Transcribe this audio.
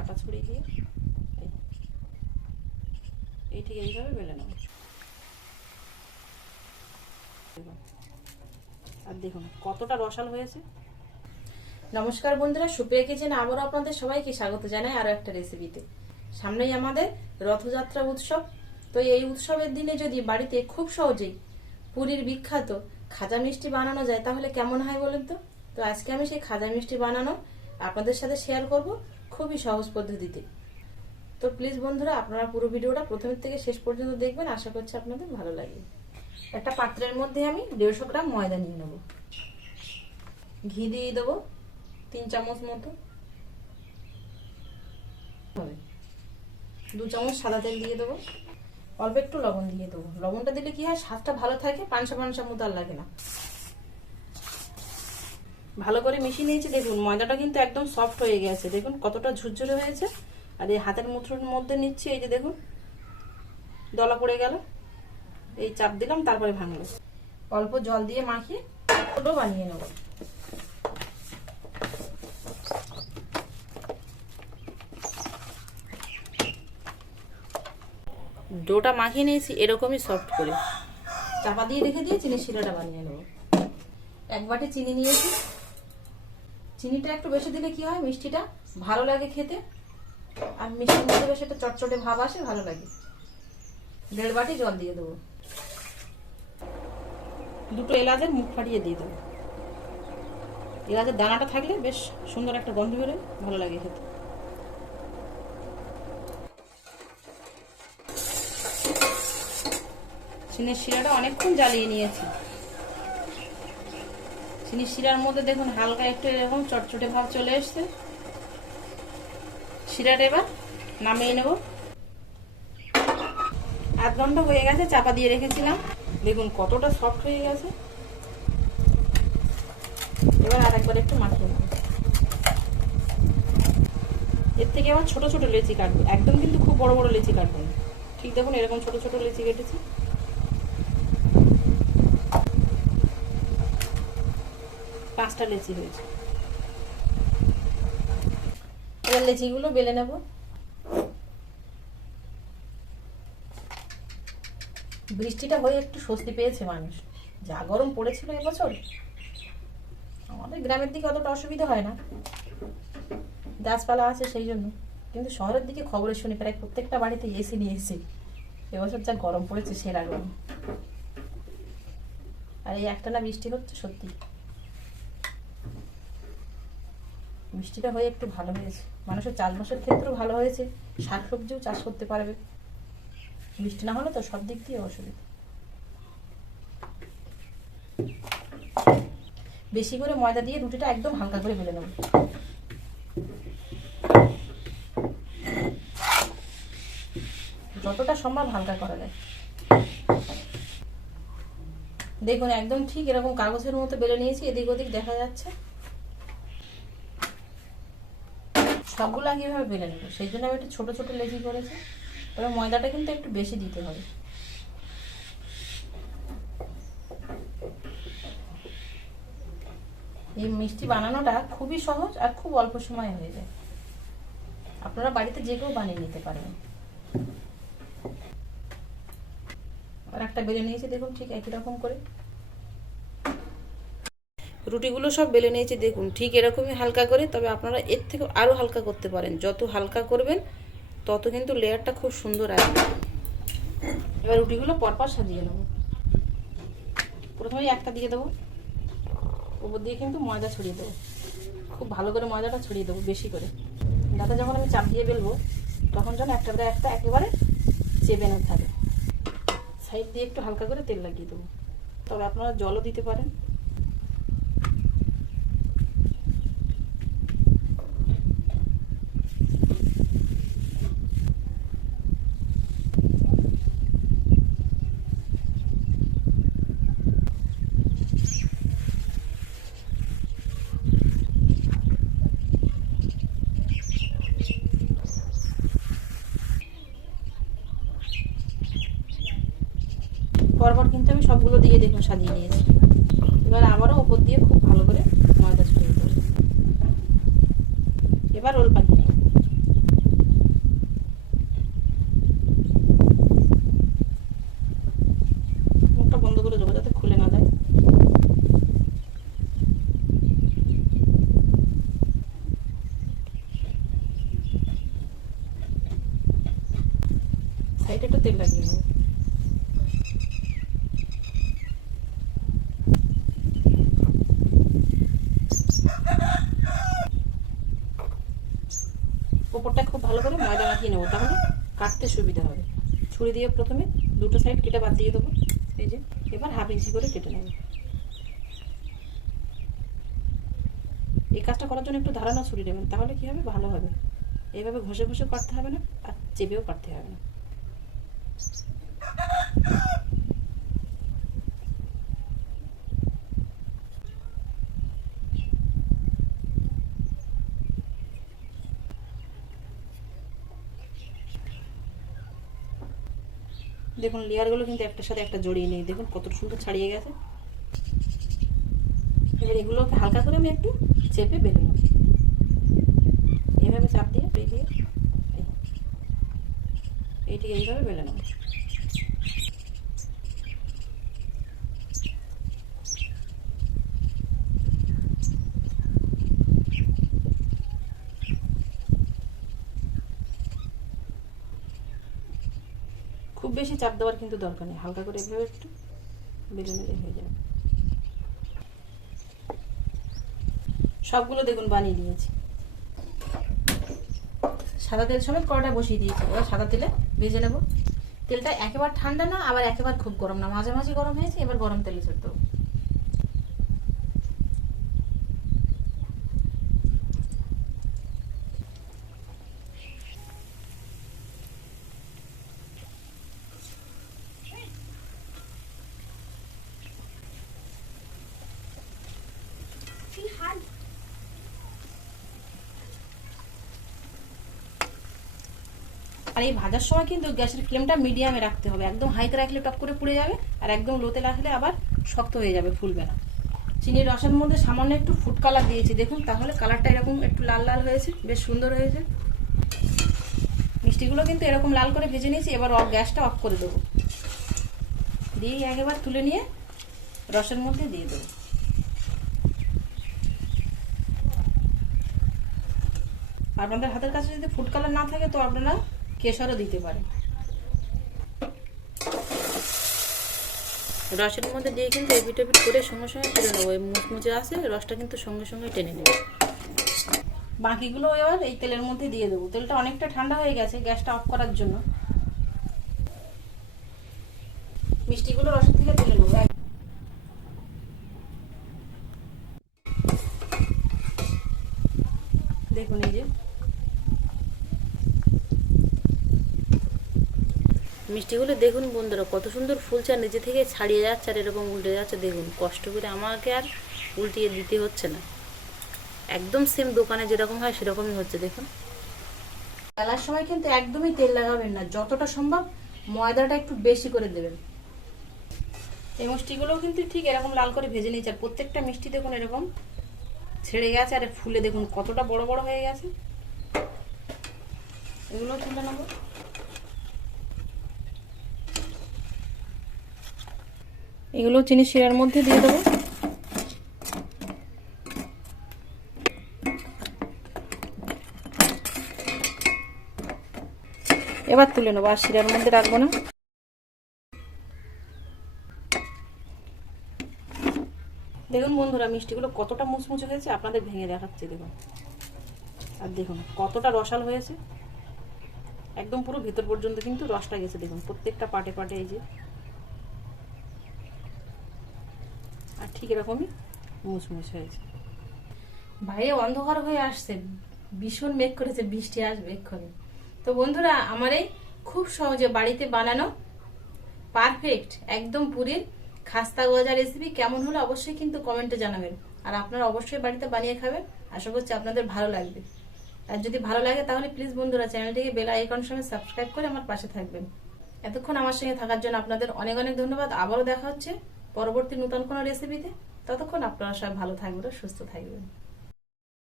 আটা ছড়িয়ে দিয়ে এই ঠিক এইভাবে বেলে নেব। আর দেখুন কতটা রসাল হয়েছে। নমস্কার বন্ধুরা, সুপ্রিয়া কিচেনে আবারও আপনাদের সবাইকে স্বাগত জানাই আরো একটা রেসিপিতে। সামনেই আমাদের রথযাত্রা উৎসব। তো এই উৎসবের দিনে যদি বাড়িতে খুব সহজেই পুরীর বিখ্যাত খাজা মিষ্টি বানানো যায় তাহলে কেমন হয় বলেন তো। তো আজকে আমি সেই খাজা মিষ্টি বানানো আপনাদের সাথে শেয়ার করব খুবই সহজ পদ্ধতিতে। তো প্লিজ বন্ধুরা, আপনারা পুরো ভিডিওটা প্রথম থেকে শেষ পর্যন্ত দেখবেন, আশা করছি আপনাদের ভালো লাগবে। একটা পাত্রের মধ্যে আমি 150 গ্রাম ময়দা নিয়ে নেব। ঘি দিয়ে দেবো 3 চামচ মতো, 2 চামচ সাদা তেল দিয়ে দেবো, অল্প একটু লবণ দিয়ে দেবো। লবণটা দিলে কি হয়, স্বাদটা ভালো থাকে, পানসা পানসা মতো আর লাগে না। ভালো করে মিশিয়ে নিয়েছি। দেখুন ময়দাটা কিন্তু একদম সফট হয়ে গেছে, দেখুন কতটা ঝুরঝুরে হয়েছে। আর এই হাতের মুঠোর মধ্যে নিচ্ছি, এই যে দেখুন দলা পড়ে গেল, এই চাপ দিলাম তারপরে ভাঙলো। অল্প জল দিয়ে মাখিয়ে ডো বানিয়ে নেব। ডোটা মাখিয়ে নিয়েছি এরকমই সফট করে, চাপা দিয়ে রেখে দিয়ে চিনির শিরাটা বানিয়ে নেব। 1 বাটি চিনি নিয়েছি। চিনিটা একটু বেশি দিলে কি হয়, মিষ্টিটা ভালো লাগে খেতে, আর মিষ্টির মধ্যে বেশ একটা চটচটে ভাব আসে, ভালো লাগে। 1.5 বাটি জল দিয়ে দেবো। 2 এলাচের মুখ ফাটিয়ে দিয়ে দেবো। এলাচের দানাটা থাকলে বেশ সুন্দর একটা গন্ধ বেরোয়, ভালো লাগে খেতে। চিনির শিরাটা অনেকক্ষণ জ্বালিয়ে নিয়েছি। চিনির শিরার মধ্যে দেখুন হালকা একটু এরকম চটচটে ভাব চলে এসছে। শিরাটা এবার নামিয়ে নেব। 8 ঘন্টা হয়ে গেছে, চাপা দিয়ে রেখেছিলাম। দেখুন কতটা সফট হয়ে গেছে। এবার আর একবার একটু মাখিয়ে নেব। এর থেকে আবার ছোট ছোট লেচি কাটবো, একদম কিন্তু খুব বড় বড় লেচি কাটবো না। ঠিক দেখুন এরকম ছোট ছোট লেচি কেটেছি। পাঁচটা লেচি হয়েছে। এবার লেচিগুলো বেলে নেব। বৃষ্টিটা হয়ে একটু স্বস্তি পেয়েছে মানুষ, যা গরম পড়েছিল এবছর। আমাদের গ্রামের দিকে অতটা অসুবিধা হয় না, গাছপালা আছে সেই জন্য, কিন্তু শহরের দিকে খবরে শুনি প্রায় প্রত্যেকটা বাড়িতে এসি নিয়ে এসে। এবছর যা গরম পড়েছে সেরা গরম। আর এই একটানা বৃষ্টি হচ্ছে, সত্যি বৃষ্টিটা হয়ে একটু ভালো হয়েছে। মানুষের চাষবাসের ক্ষেত্রেও ভালো হয়েছে, শাকসবজিও চাষ করতে পারবে। বৃষ্টি না হলে তো সব দিক দিয়ে অসুবিধা। বেশি করে ময়দা দিয়ে রুটিটা একদম হালকা করে বেলে নেব। যতটা সম্ভব হালকা করা যায়। দেখুন একদম ঠিক এরকম কাগজের মতো বেলে নিয়েছি, এদিক ওদিক দেখা যাচ্ছে। সবগুলো আগে এভাবে বেলে নেব, সেই জন্য আমি একটু ছোট ছোট লেচি করেছি। তবে ময়দাটা কিন্তু একটু বেশি দিতে হবে। এই মিষ্টি বানানোটা খুবই সহজ আর খুব অল্প সময়ে হয়ে যায়। আপনারা বাড়িতে যে কেউ বানিয়ে নিতে পারবেন। আর একটা বেলে নিয়েছি, দেখুন ঠিক একই রকম করে রুটিগুলো সব বেলে নিয়েছি। দেখুন ঠিক এরকমই হালকা করে, তবে আপনারা এর থেকে আরও হালকা করতে পারেন। যত হালকা করবেন তত কিন্তু লেয়ারটা খুব সুন্দর আসবে। এবার রুটিগুলো পরপর সাজিয়ে নেব। প্রথমেই একটা দিয়ে দেবো, উপর দিয়ে কিন্তু ময়দা ছড়িয়ে দেবো। খুব ভালো করে ময়দাটা ছড়িয়ে দেবো, বেশি করে, যাতে যখন আমি চাপ দিয়ে বেলবো তখন যেন একটা করে একটা একেবারে চেপে না থাকে। সাইড দিয়ে একটু হালকা করে তেল লাগিয়ে দেবো, তবে আপনারা জলও দিতে পারেন। পরপর কিন্তু আমি সবগুলো দিয়ে দেখুন সাজিয়ে নিয়েছি। এবার আবারও উপর দিয়ে খুব ভালো করে ময়দা ছড়িয়ে দেবো। এবার রোল পাকিয়ে নেব। সাইডে একটু তেল লাগিয়ে নেব। ওপরটা খুব ভালো করে ময়দা মাখিয়ে নেবো, তাহলে কাটতে সুবিধা হবে। ছুরি দিয়ে প্রথমে দুটো সাইড কেটে বাদ দিয়ে দেবো। এই যে এবার হাফ ইঞ্চি করে কেটে নেব। এই কাজটা করার জন্য একটু ধারানো ছুরি নেবেন, তাহলে কি হবে, ভালো হবে। এইভাবে ঘষে ঘষে কাটতে হবে না, আর চেপেও কাটতে হবে না। দেখুন লেয়ারগুলো কিন্তু একটার সাথে একটা জড়িয়ে নেই, দেখুন কত সুন্দর ছাড়িয়ে গেছে। এবার এগুলোকে হালকা করে আমি একটু চেপে বেলে নেব। এইভাবে চাপ দিয়ে এইটিকে এইভাবে বেলে নেব। খুব বেশি চাপ দেওয়ার কিন্তু দরকার নেই, হালকা করে এভাবে একটু বেলে নিলে হয়ে যাবে। সবগুলো দেখুন বানিয়ে নিয়েছি। সাদা তেল সমেত কড়াটা বসিয়ে দিয়েছি, এবার সাদা তেলে ভেজে নেব। তেলটা একেবারে ঠান্ডা না, আবার একেবারে খুব গরম না, মাঝামাঝি গরম হয়েছে। এবার গরম তেলে ছেড়ে দেবো। আর এই ভাজার সময় কিন্তু গ্যাসের ফ্লেমটা মিডিয়ামে রাখতে হবে, একদম হাইতে রাখলে টপ করে পুড়ে যাবে, আর একদম লোতে রাখলে আবার শক্ত হয়ে যাবে, ফুলবে না। চিনির রসের মধ্যে সামান্য একটু ফুড কালার দিয়েছি, দেখুন তাহলে কালারটা এরকম একটু লাল লাল হয়েছে, বেশ সুন্দর হয়েছে। মিষ্টিগুলো কিন্তু এরকম লাল করে ভেজে নিয়েছি। এবার গ্যাসটা অফ করে দেবো, দিয়ে একবার তুলে নিয়ে রসের মধ্যে দিয়ে দেবো। আপনাদের হাতের কাছে যদি ফুড কালার না থাকে তো আপনারা কেশরও দিতে পারেন। রসের মধ্যে দিয়ে কিন্তু এপিট এপিট করে সঙ্গে সঙ্গে তুলে নেবো। এই মুচমুচে আসে রসটা কিন্তু সঙ্গে সঙ্গে টেনে নেবে। বাকিগুলো এবার এই তেলের মধ্যে দিয়ে দেবো। তেলটা অনেকটা ঠান্ডা হয়ে গেছে, গ্যাসটা অফ করার জন্য। মিষ্টিগুলো রসের থেকে তুলে নেবো। দেখুন এই যে মিষ্টিগুলো দেখুন বন্ধুরা কত সুন্দর ফুলছে, আর নিচে থেকে ছাড়িয়ে যাচ্ছে আর এরকম উল্টে যাচ্ছে। দেখুন কষ্ট করে আমাকে আর উল্টিয়ে দিতে হচ্ছে না, একদম সেম দোকানে যেরকম হয় সেরকমই হচ্ছে। দেখুন বেলার সময় কিন্তু একদমই তেল লাগাবেন না, যতটা সম্ভব ময়দাটা একটু বেশি করে দেবেন। এই মিষ্টিগুলোও কিন্তু ঠিক এরকম লাল করে ভেজে নিয়েছে, আর প্রত্যেকটা মিষ্টি দেখুন এরকম ছেড়ে গেছে, আর ফুলে দেখুন কতটা বড় বড় হয়ে গেছে। এগুলো তুলে নেবো। এগুলো চিনি শিরার মধ্যে দিয়ে দেবো। এবার তুলে নেবো, আর শিরার মধ্যে রাখবো না। দেখুন বন্ধুরা মিষ্টিগুলো কতটা মুচমুচে হয়েছে, আপনাদের ভেঙে দেখাচ্ছি দেখুন। আর দেখুন কতটা রসাল হয়েছে, একদম পুরো ভিতর পর্যন্ত কিন্তু রসটা গেছে। দেখুন প্রত্যেকটা পাটে পাটে এই যে, আর ঠিক এরকমই মুচমুচ হয়েছে। বাইরে অন্ধকার হয়ে আসছে, ভীষণ মেঘ করেছে, বৃষ্টি আসবে এক্ষুনি। তো বন্ধুরা আমার এই খুব সহজে বাড়িতে বানানো পারফেক্ট একদম পুরীর খাস্তা গজা রেসিপি কেমন হলো অবশ্যই কিন্তু কমেন্টে জানাবেন। আর আপনারা অবশ্যই বাড়িতে বানিয়ে খাবেন, আশা করছি আপনাদের ভালো লাগবে। আর যদি ভালো লাগে তাহলে প্লিজ বন্ধুরা চ্যানেলটিকে বেল আইকন সঙ্গে সাবস্ক্রাইব করে আমার পাশে থাকবেন। এতক্ষণ আমার সঙ্গে থাকার জন্য আপনাদের অনেক অনেক ধন্যবাদ। আবারও দেখা হচ্ছে পরবর্তী নতুন কোনো রেসিপিতে। ততক্ষণ আপনারা সবাই ভালো থাকবেন, সুস্থ থাকবেন।